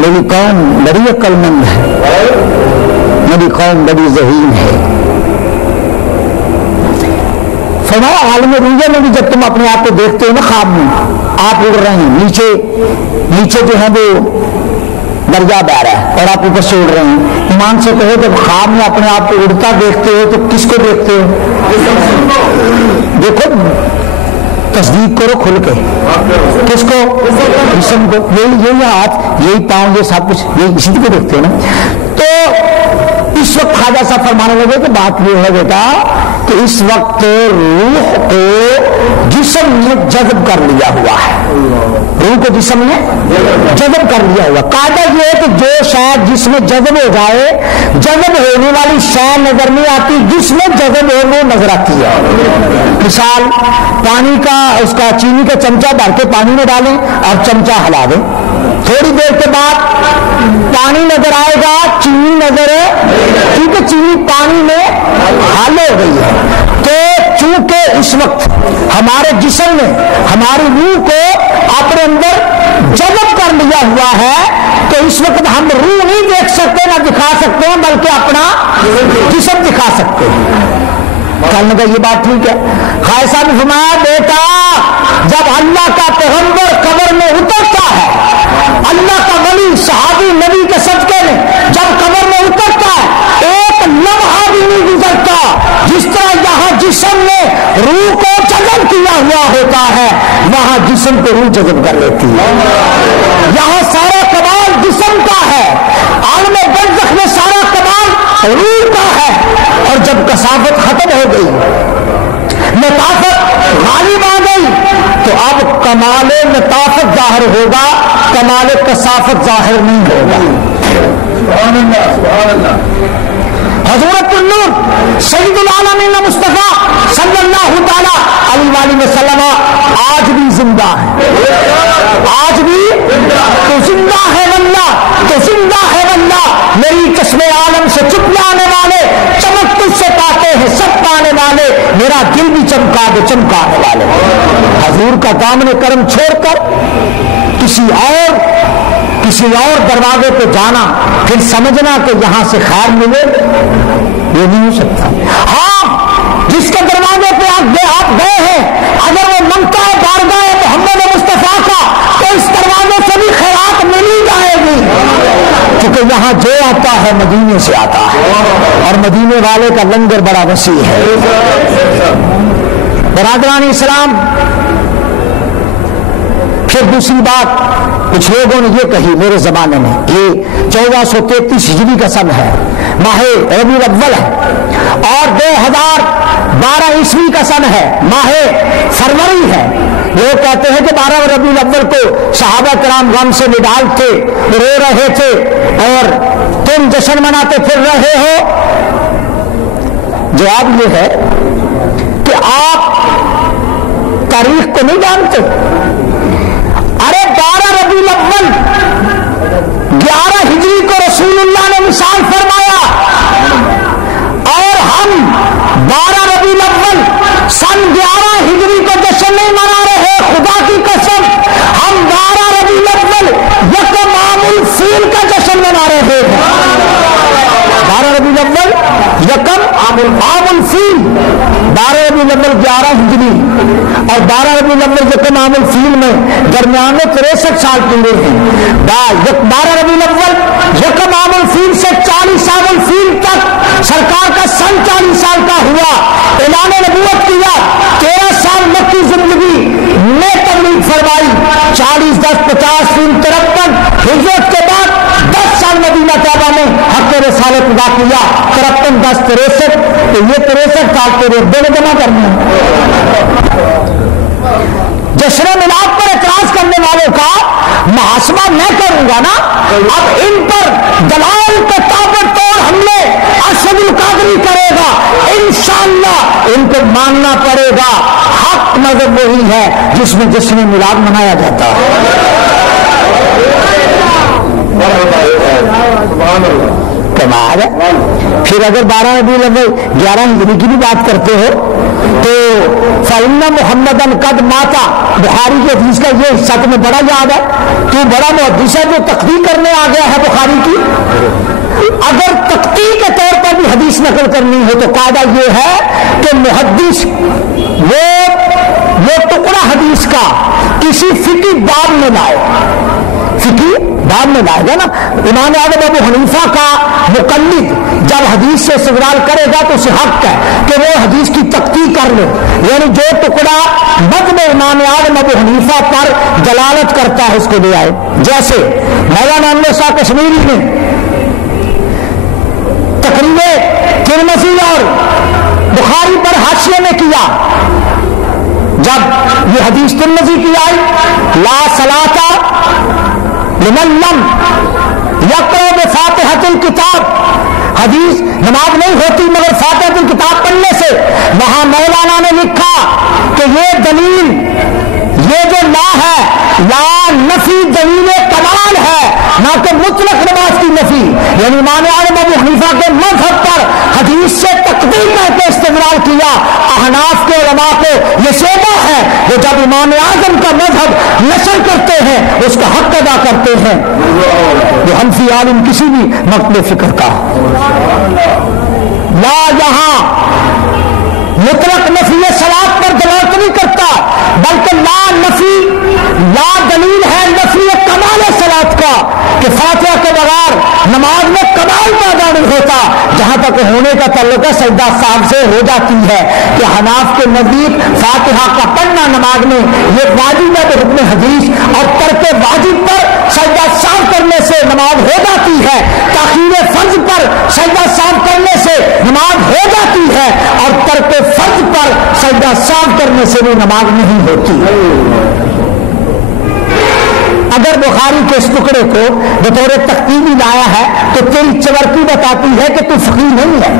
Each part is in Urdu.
میری قوم بڑی عقل مند ہے، میری قوم بڑی ذہین ہے۔ فرمایا عالم رؤیا میں بھی جب تم اپنے آپ کو دیکھتے ہو نا خواب میں، آپ اڑ رہے ہیں، نیچے جو ہے وہ دریا بہ رہا ہے اور آپ اوپر سے اڑ رہے ہیں، ایمان سے کہو جب خواب میں اپنے آپ کو اڑتا دیکھتے ہو تو کس کو دیکھتے ہو؟ دیکھو تصدیق کرو کھل کے، کس کو؟ جسم کو، یہی ہاتھ، یہی پاؤں، یہ سب کچھ یہی اسی کو دیکھتے ہو نا۔ تو اس وقت خواجہ صاحب فرمانے لگے کہ بات یہ ہے بیٹا کہ اس وقت روح کو جسم نے جذب کر لیا ہوا ہے، روح کو جسم نے جذب کر لیا ہوا۔ قاعدہ یہ ہے کہ جو شاید جس میں جذب ہو جائے، جذب ہونے والی شے نظر نہیں آتی، جس میں جذب ہو وہ نظر آتی ہے۔ مثال پانی کا، اس کا چینی کا چمچہ بھر کے پانی میں ڈالیں اور چمچہ ہلا دیں، تھوڑی دیر کے بعد پانی نظر آئے گا، چینی نظر کیونکہ چینی پانی میں حل ہو گئی ہے۔ تو چونکہ اس وقت ہمارے جسم نے ہماری روح کو اپنے اندر جذب کر لیا ہوا ہے، تو اس وقت ہم روح نہیں دیکھ سکتے، نہ دکھا سکتے ہیں، بلکہ اپنا جسم دکھا سکتے ہیں۔ کہنے کا یہ بات ٹھیک ہے۔ خواجہ صاحب نے فرمایا بیٹا جب اللہ کا پیغمبر قبر میں اترتا ہے، اللہ کا ولی صحابی نبی کے صدقے میں جب قبر میں اترتا ہے، ایک لمحہ بھی نہیں گزرتا جس طرح یہاں جسم نے روح کو جذب کیا ہوا ہوتا ہے، وہاں جسم کو روح جذب کر لیتی ہے۔ یہاں سارا کمال جسم کا ہے، عالم برزخ میں سارا کمال روح کا ہے، اور جب کثافت ختم ہو گئی، لطافت غالب آ گئی، تو اب کمال لطافت ظاہر ہوگا، کمال کثافت ظاہر نہیں ہوگا۔ سبحان اللہ، سبحان اللہ۔ حضرت النور سید العالمین مصطفیٰ صلی اللہ تعالی علیہ وسلم آج بھی زندہ ہے، آج بھی تو زندہ ہے واللہ، تو زندہ ہے واللہ، میری چشم عالم سے چپ جانے والے چمک تجھ سے پاتے ہیں سب پانے والے، میرا دل بھی چمکا دے چمکانے والے۔ حضور کا دامن کرم چھوڑ کر کسی اور دروازے پہ جانا، پھر سمجھنا کہ یہاں سے خیر ملے، یہ نہیں ہو سکتا۔ ہاں جس کے دروازے پہ آپ گئے ہیں، اگر وہ منگتا ہے بارگاہ محمد مصطفیٰ کا، تو اس دروازے سے بھی خیرات ملی جائے گی، کیونکہ یہاں جو آتا ہے مدینے سے آتا ہے، اور مدینے والے کا لنگر بڑا وسیع ہے۔ برادران اسلام، پھر دوسری بات کچھ لوگوں نے یہ کہی میرے زمانے میں، یہ 1433 ہجری کا سن ہے، ماہ ربیع الاول ہے، اور 2012 عیسوی کا سن ہے، ماہ فروری ہے۔ لوگ کہتے ہیں کہ 12 ربیع الاول کو صحابہ کرام غم سے نڈال تھے، رو رہے تھے، اور تم جشن مناتے پھر رہے ہو۔ جواب یہ ہے کہ آپ تاریخ کو نہیں جانتے۔ ارے 12 ربیع الاول 11 ہجری کو رسول اللہ نے وصال فرمایا، اور ہم 12 ربیع الاول سن 11 ہجری کو جشن نہیں منا رہے، خدا کی قسم ہم 12 ربیع الاول یکم عام الفیل کا جشن منا رہے ہیں۔ 12 ربیع الاول یکم عام الفیل، 12 ربیع الاول 11 ہجری اور 12 ربیع الاول یکم عام الفیل میں درمیان میں 63 سال پورے ہیں۔ 12 ربیع الاول یکم عام الفیل سے 40 عام الفیل تک سرکار کا سن 40 سال کا ہوا، اعلان نبوت کیا، 13 سال مکی زندگی میں تبلیغ فرمائی، 40 10 50 3 53 ہجرت کے بعد 10 سال مدینہ طیبہ میں حق رسالت ادا کیا، 53 10 63، تو یہ 63 سال تیرے دل جمع کرنے ہیں۔ جشن میلاد پر اعتراض کرنے والوں کا محاسبہ میں کروں گا نا، اب ان پر دلائل کے تابڑتوڑ حملے اسد القادری کرے گا، انشاءاللہ ان کو ماننا پڑے گا۔ حق مذہب وہی ہے جس میں جشن میلاد منایا جاتا ہے۔ کمال ہے۔ پھر اگر 12 ربیع الاول 11 ہجری کی بھی بات کرتے ہو تو فَإِنَّ مُحَمَّدًا قَدْ مَاتَ، بخاری کی حدیث کا یہ حصہ تمہیں بڑا یاد ہے؟ تو بڑا محدث ہے جو تقدیر کرنے آ گیا ہے بخاری کی. اگر تقدیر کے طور پر بھی حدیث نقل کرنی ہو تو قاعدہ یہ ہے کہ محدث وہ ٹکڑا حدیث کا کسی فقہی باب میں لائے، فقہی باب میں لائے گا نا. امام اعظم ابو حنیفہ کا مقلد جب حدیث سے استدلال کرے گا تو اسے حق ہے کہ وہ حدیث کی تقدیر کر لے، یعنی جو ٹکڑا مذہب امام اعظم ابو حنیفہ پر دلالت کرتا ہے اس کو لے آئے. جیسے مولانا انور شاہ کشمیری نے تقریر ترمذی اور بخاری پر حاشیے میں کیا، جب یہ حدیث ترمذی کی آئی لا صلاۃ لمن لم یقرأ بفاتحۃ الکتاب، حدیث نماز نہیں ہوتی مگر فاتحۃ الکتاب پڑھنے سے، وہاں مولانا نے لکھا کہ یہ دلیل، یہ جو لا ہے لا نفی دلیل کمال ہے، نہ کہ مطلق نماز کی نفی. یعنی امام اعظم ابو حنیفہ کے مذہب پر حدیث سے تقدیر کر کے استدلال کیا. احناف کے علماء کو یہ شعبہ ہے وہ جب امام اعظم کا مذہب نشر کرتے ہیں اس کا حق ادا کرتے ہیں. جو حنفی عالم کسی بھی مقبول فکر کا لا یہاں مطلق نفی صلاۃ پر دلالت نہیں کرتا، بلکہ لا نفی لا دلیل ہے نفی کمال صلاۃ کا کہ فاتحہ کے بغیر نماز میں کمال پیدا نہیں ہوتا. جہاں تک ہونے کا تعلق ہے سجدہ صاحب سے ہو جاتی ہے کہ حناف کے نزدیک فاتحہ کا پڑھنا نماز میں یہ واجب ہے بحکم حدیث، اور ترک واجب پر سجدہ صاحب کرنے سے نماز ہو جاتی ہے، تاخیر فرض پر سجدہ صاحب کرنے سے نماز ہو جاتی ہے، اور ترک فرض پر سجدہ صاحب کرنے سے بھی نماز نہیں ہوتی. اگر بخاری کے اس ٹکڑے کو بطور تقدیری لایا ہے تو تیری چورتی بتاتی ہے کہ تو فقیر نہیں ہے.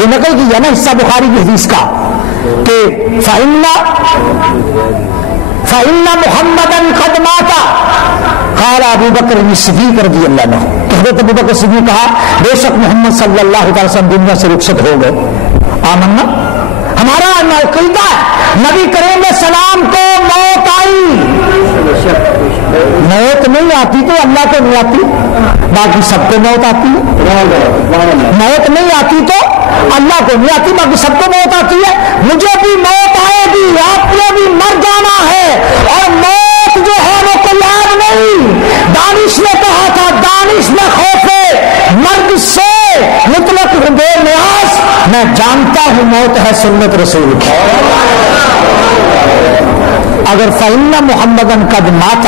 یہ نقل کی ہے نا حصہ بخاری کی حدیث کا کہ فَإِنَّ مُحَمَّدًا قَدْ مَاتَ قال ابو بکر صدیق رضی اللہ عنہ، حضرت ابو بکر صدیق کہا بے شک محمد صلی اللہ علیہ وسلم دنیا سے رخصت ہو گئے. آمنا ہمارا عقیدہ نبی کریم علیہ السلام کو موت آئی، موت نہیں آتی تو اللہ کو نہیں آتی، باقی سب کو موت آتی ہے. موت نہیں آتی تو اللہ کو نہیں آتی، باقی سب کو موت آتی ہے. مجھے بھی موت آئے گی، آپ کو بھی مر جانا ہے، اور موت جو ہے وہ کوئی یاد نہیں. دانش نے کہا تھا دانش میں خوف مرگ سے مطلق بے نیاز، میں جانتا ہوں موت ہے سنت رسول کی. اگر فَإِنَّ مُحَمَّدًا قَدْ مَاتَ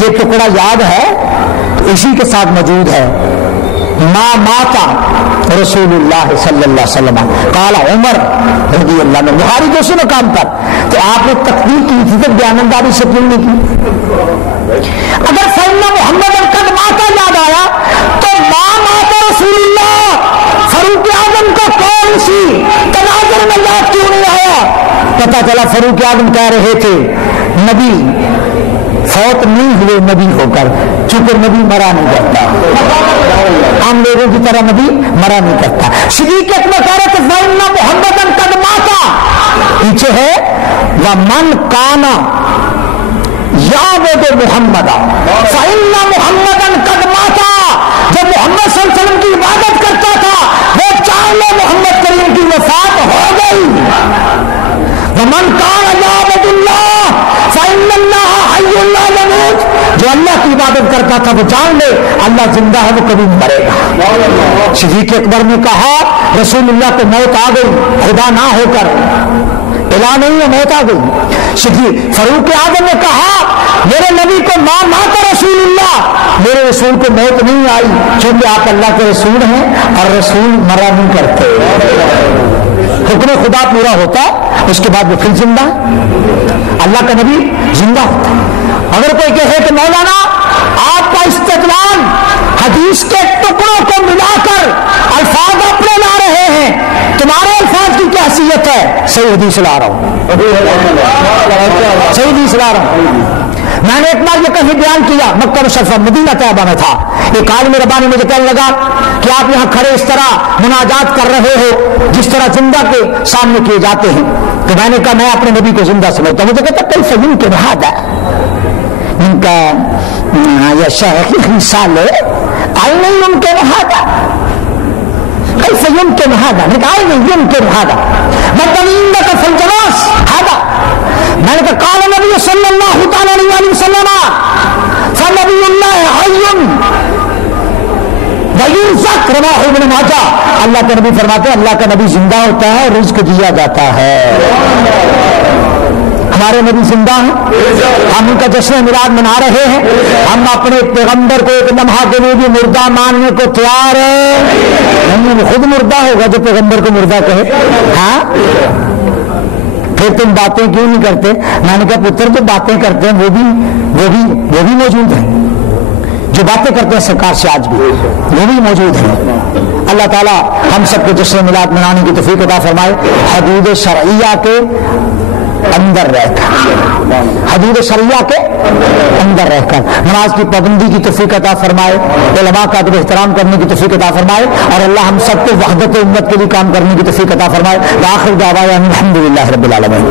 یہ ٹکڑا یاد ہے تو اسی کے ساتھ موجود ہے ما ماتا رسول اللہ صلی اللہ علیہ وسلم قال عمر رضی اللہ عنہ. بخاری دوسرے مقام پر تو آپ نے تقدیر کی تھی تو بیاننداری سے کیوں نہیں کی؟ اگر فَإِنَّ مُحَمَّدًا قَدْ مَاتَ یاد آیا تو ما ماتا رسول اللہ فاروق اعظم کا کون سی تناظر میں یاد کیوں نہیں آیا؟ پتا چلا فاروق اعظم کہہ رہے تھے نبی فوت نہیں ہوئے نبی ہو کر، چونکہ نبی مرا نہیں کرتا، عام لوگوں کی طرح نبی مرا نہیں کرتا. صدیق اکبر کہہ رہے تھے فَإِنَّ مُحَمَّدًا قَدْ مَاتَ، پیچھے ہے وَمَنْ كَانَ يَعْبُدُ مُحَمَّدًا فَإِنَّ مُحَمَّدًا قَدْ مَاتَ، جو محمد صلی اللہ علیہ وسلم کی عبادت کرتا تھا وہ جان لے محمد کریم کی وفات ہو گئی. وَمَنْ كَانَ يَعْبُدُ اللَّهَ فَإِنَّ اللَّهَ حَيٌّ لَا يَمُوتُ، جو اللہ کی عبادت کرتا تھا وہ جان لے اللہ زندہ ہے، وہ کبھی نہیں مرے گا. صدیق اکبر نے کہا رسول اللہ کو موت آ گئی، خدا نہ ہو کر اعلان نہیں ہے موت آ گئی. فاروق اعظم نے کہا میرے نبی کو ماں مات رسول اللہ، میرے رسول کو موت نہیں آئی، چونکہ آپ اللہ کے رسول ہیں اور رسول مرا نہیں کرتے. حکم خدا پورا ہوتا اس کے بعد وہ پھر زندہ، اللہ کا نبی زندہ ہوتا. اگر کوئی کہے کہ مولانا آپ کا استدلال حدیث کے ٹکڑوں کو ملا کر الفاظ اپنے لا رہے ہیں، تمہارے الفاظ کی کیا حیثیت ہے؟ صحیح حدیث لا رہا ہوں، صحیح حدیث لا رہا ہوں. میں نے ایک بار یہ کہیں بیان کیا، مکہ مشرفہ مدینہ طیبہ میں تھا، ایک عالم ربانی مجھے کہنے لگا کہ آپ یہاں کھڑے اس طرح مناجات کر رہے ہو جس طرح زندہ کے سامنے کیے جاتے ہیں. تو میں نے کہا میں اپنے نبی کو زندہ سمجھتا ہوں. مجھے کہتا کیف يمكن هذا؟ ان کا یا شیخ صالح عین يمكن هذا، كيف يمكن هذا؟ میں نے کہا عین يمكن هذا مطلب انك في الجواز هذا. میں نے کہا قال نبی صلی اللہ تعالی علیہ وسلم فنبی اللہ حی ویرزق، رواہ ابن ماجہ. اللہ کے نبی فرماتے ہیں اللہ کا نبی زندہ ہوتا ہے اور رزق دیا جاتا ہے. ہمارے نبی زندہ ہیں، ہم ان کا جشن میلاد منا رہے ہیں. ہم اپنے پیغمبر کو ایک لمحہ کے لیے بھی مردہ ماننے کو تیار ہیں. ہم خود مردہ ہوگا جو پیغمبر کو مردہ کہے. ہاں پھر تم باتیں کیوں نہیں کرتے؟ میں نے کہا پتر جو باتیں کرتے ہیں وہ بھی موجود ہیں، جو باتیں کرتے ہیں سرکار سے آج بھی وہ بھی موجود ہیں. اللہ تعالیٰ ہم سب کو جشن میلاد منانے کی توفیق عطا فرمائے، حدود شرعیہ کے اندر رہ کر، حدود شرعیہ کے اندر رہ کر نماز کی پابندی کی توفیق عطا فرمائے، علماء کا ادب احترام کرنے کی توفیق عطا فرمائے، اور اللہ ہم سب کو وحدت امت کے لیے کام کرنے کی توفیق عطا فرمائے. وآخر دعوانا الحمد للہ رب العالمین.